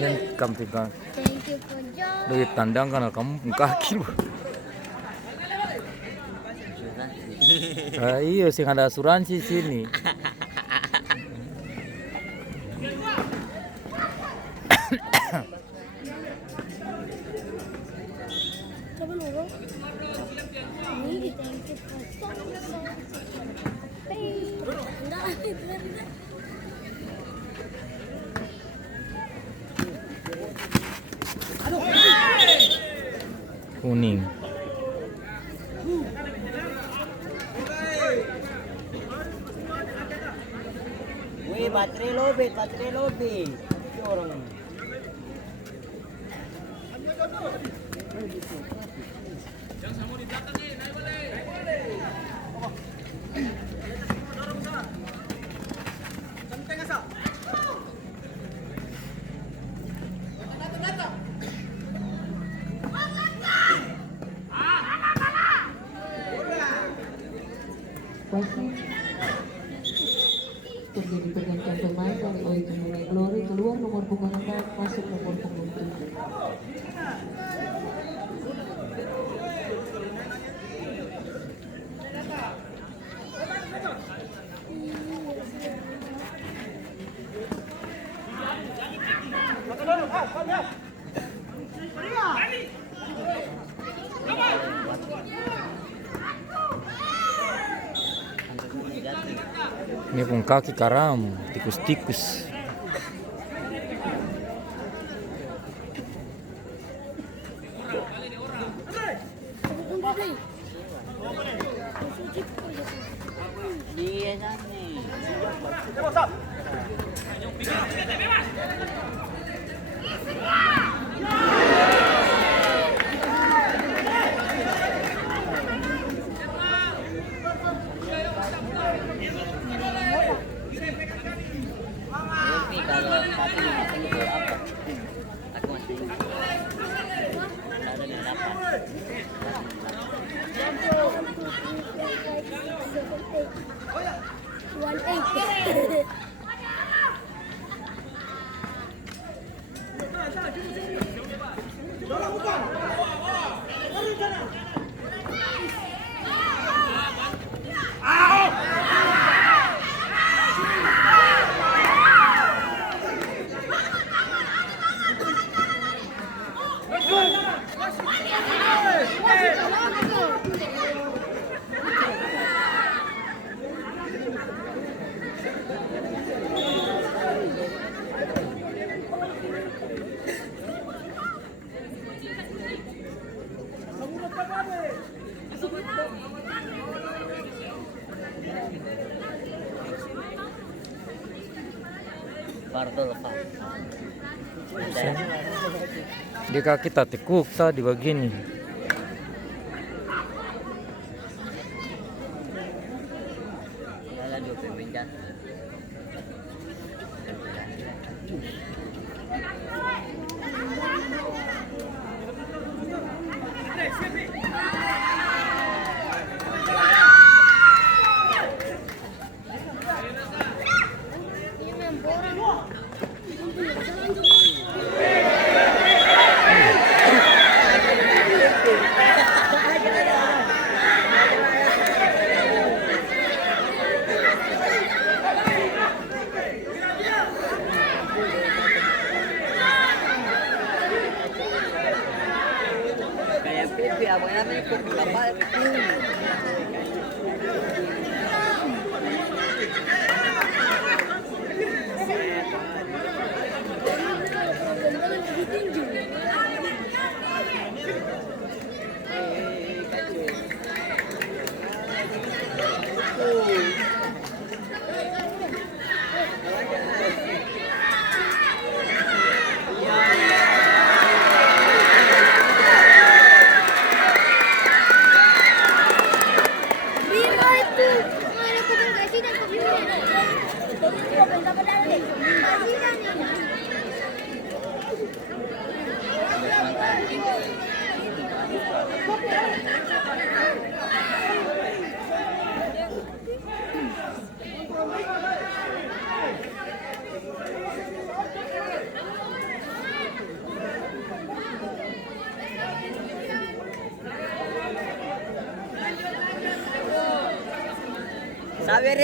Yan kampi ka. Dari tandang kan kamu kaki lu. Iya sih ada asuransi sini. Kuning. Wih, baterai lobet. Itu orang. Yang sama di belakang nih, naik balik. Santai asal. Terjadi pergantian pemain dari Oito Mulai Glory keluar nomor punggung 6 masuk nomor punggung 7. Ini pun kaki karam, tikus-tikus. Dia sana. Kalau satu itu apa? Aku masih ada yang dapat. Bardo lepas. Di kaki tak tekuk tadi begini. Jalan 2 pindah. Kami kung kapal.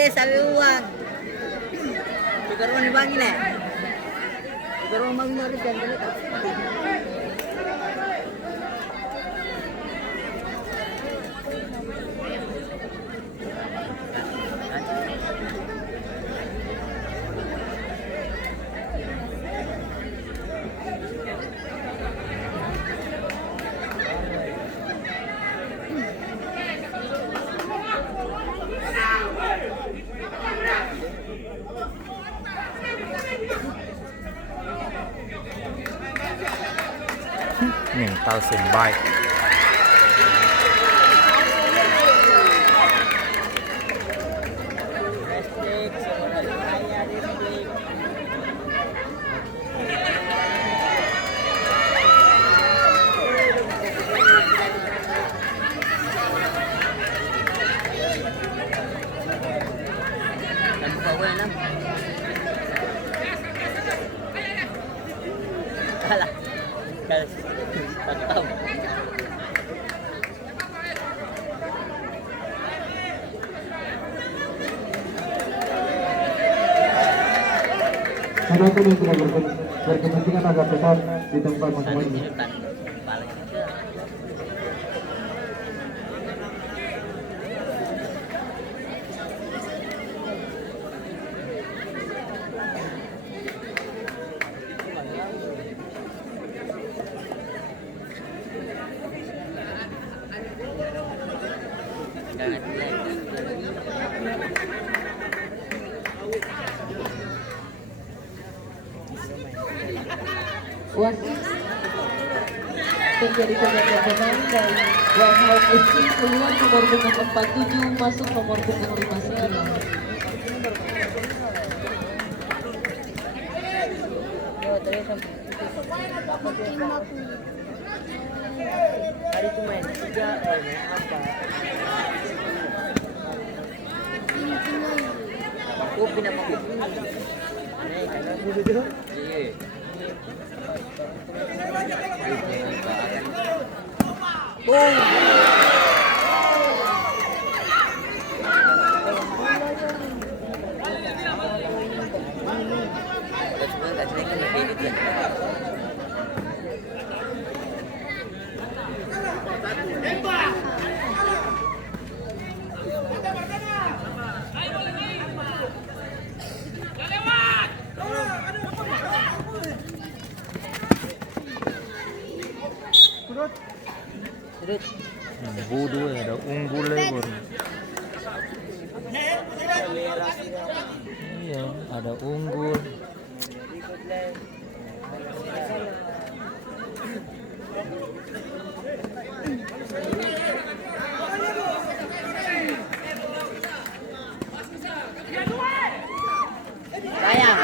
Sabi uang. Siguro ni bangin eh. Siguro bangin harus dan dulu. Nhìn tao sừng bay. Kalah. Tahu. Siapapun yang tidak berkepentingan agar tetap di tempat masing-masing. Wasit terjadi pemain dari Warhout FC keluar nomor punggung 47 masuk nomor punggung 59. Hari itu main 3 main apa? Aku pindah mau ini karena bulu dia. Iya. Bodoh ya, ada unggul baru. Iya, ada unggul. Sayang.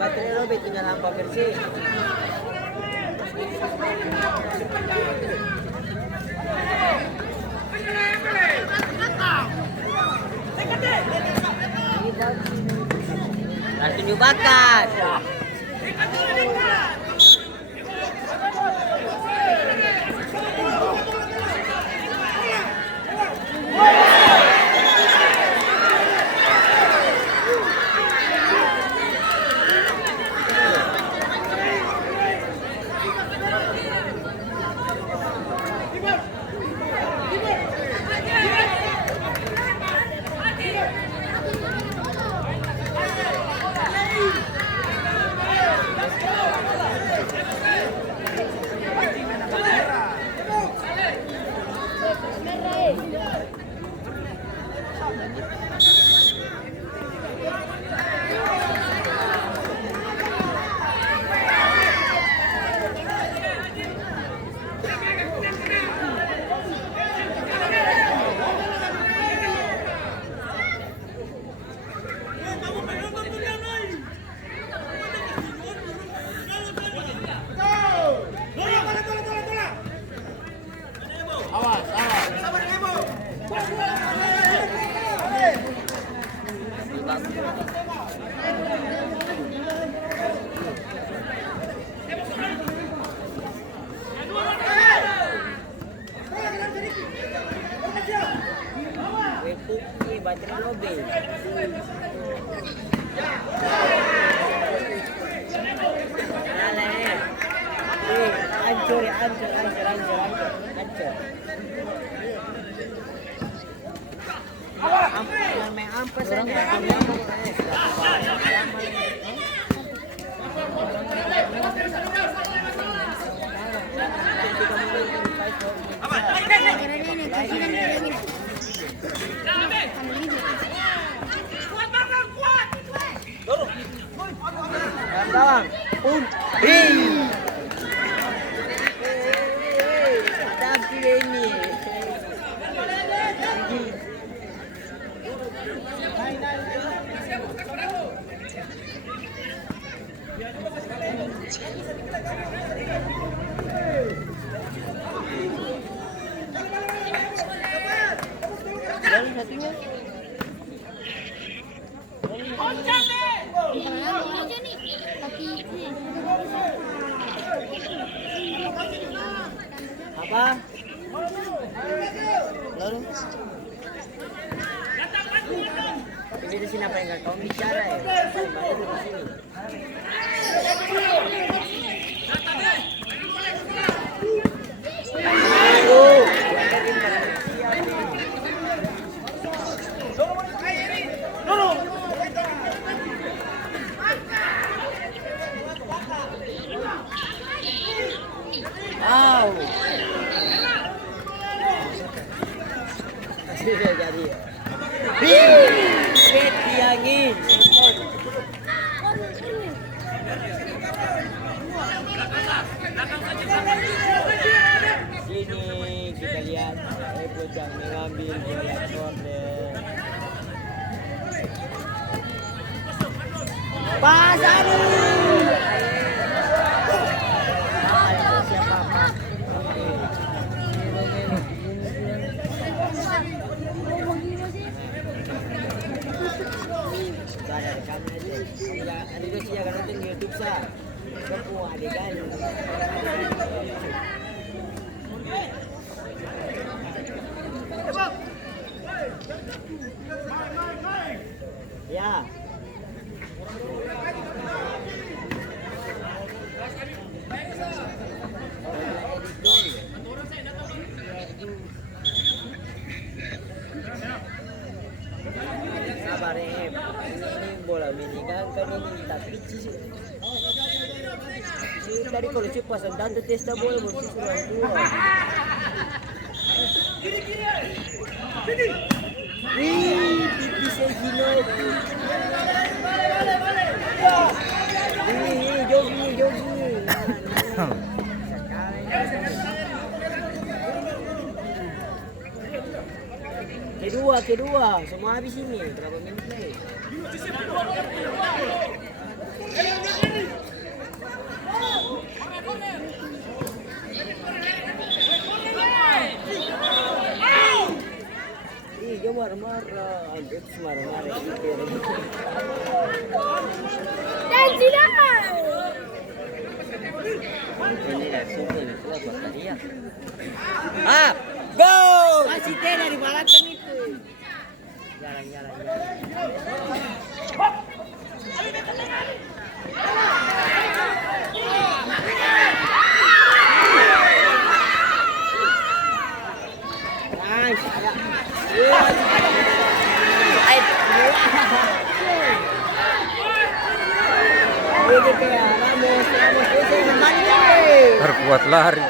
baterai lobet tinggal hampa bersih. Langsung dibakar. Baterai lobet. Hancur. Ampas saja. Kawan, tapi ini. Satunya. Apa? Lalu? Ini di sini apa yang nggak tahu bicara ya? Balik di sini. Sudah jadi. Diangin. Sini kita lihat Bojang mengambil bola corner. Pasar. Ada dosi yang nonton di YouTube sah. Semua adegan. Ya. Sabar ini bola mini kan ini tapi tadi kalau si pasang tanda testa bola mesti suruh keluar. Wih, bisa gino. Ini jogi. Kedua, semua habis ini. Berapa menit lagi? Ikaw marah-marah. Agad marah-marah. Ini lah super itu apa tadi ya? Ah, go! Masih dari balatan itu. Jalan. Nice. Terkuat lari.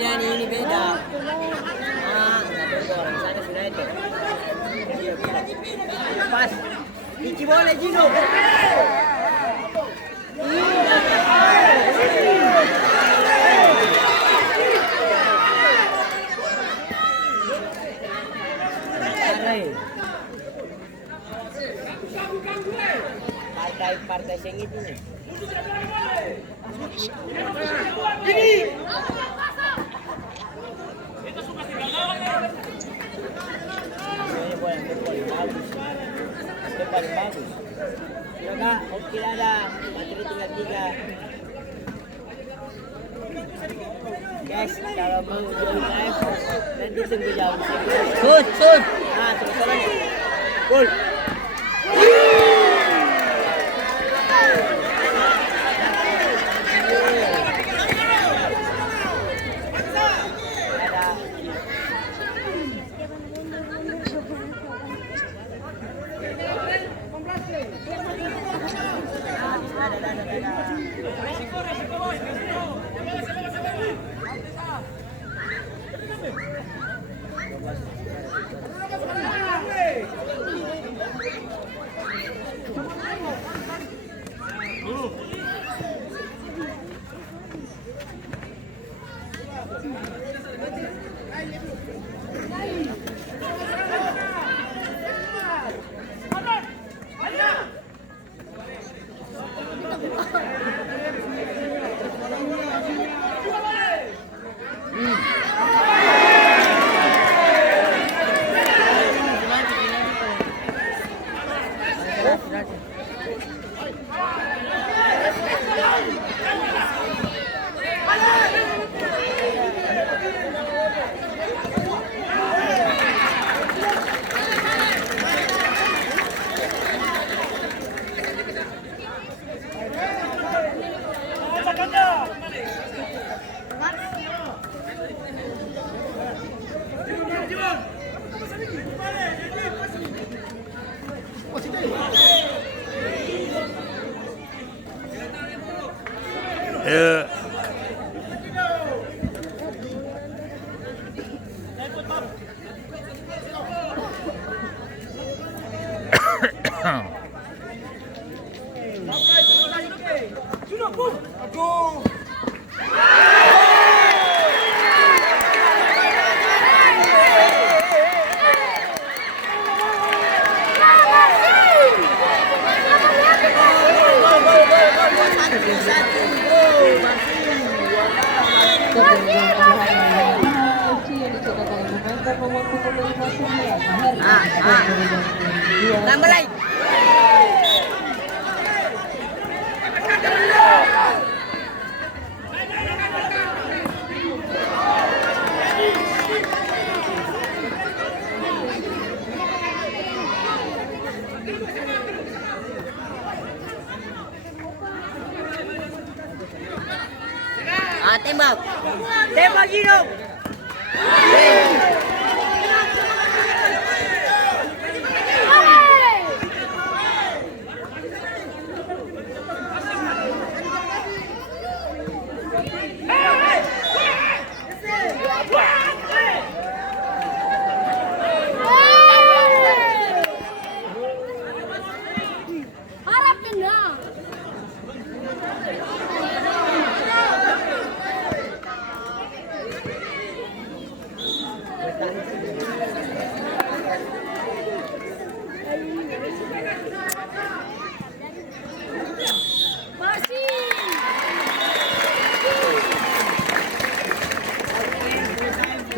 Ini beda. Ah, nggak orang sana sudah itu. Pas. Ichi boleh Gino. Partai sengit ini. Paling bagus. Sudah oke ada, baterai tinggal 3. Guys, kalau mau join live nanti tunggu jam 9. Sun. Ah, terus. Cool. Tambah lagi. Ah, tembak. Tembak Gino.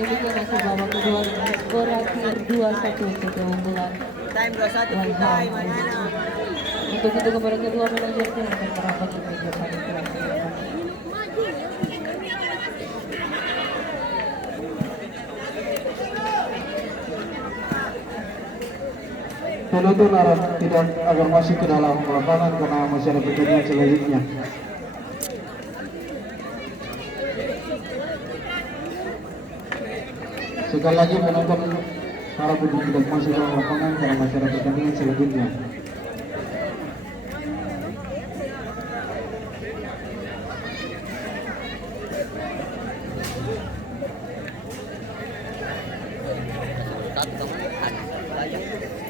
demikian hasil babak kedua dengan skor akhir 2-1 untuk keunggulan Time 21 One time. House. Untuk itu kepada kedua manajer tim akan merapat di meja panitia. Penuntut harap tidak agar masuk ke dalam lapangan karena masih ada pertandingan selanjutnya. Sekali lagi penonton harap untuk tidak masuk ke dalam lapangan karena masih ada pertandingan selanjutnya. Satu kamu ada.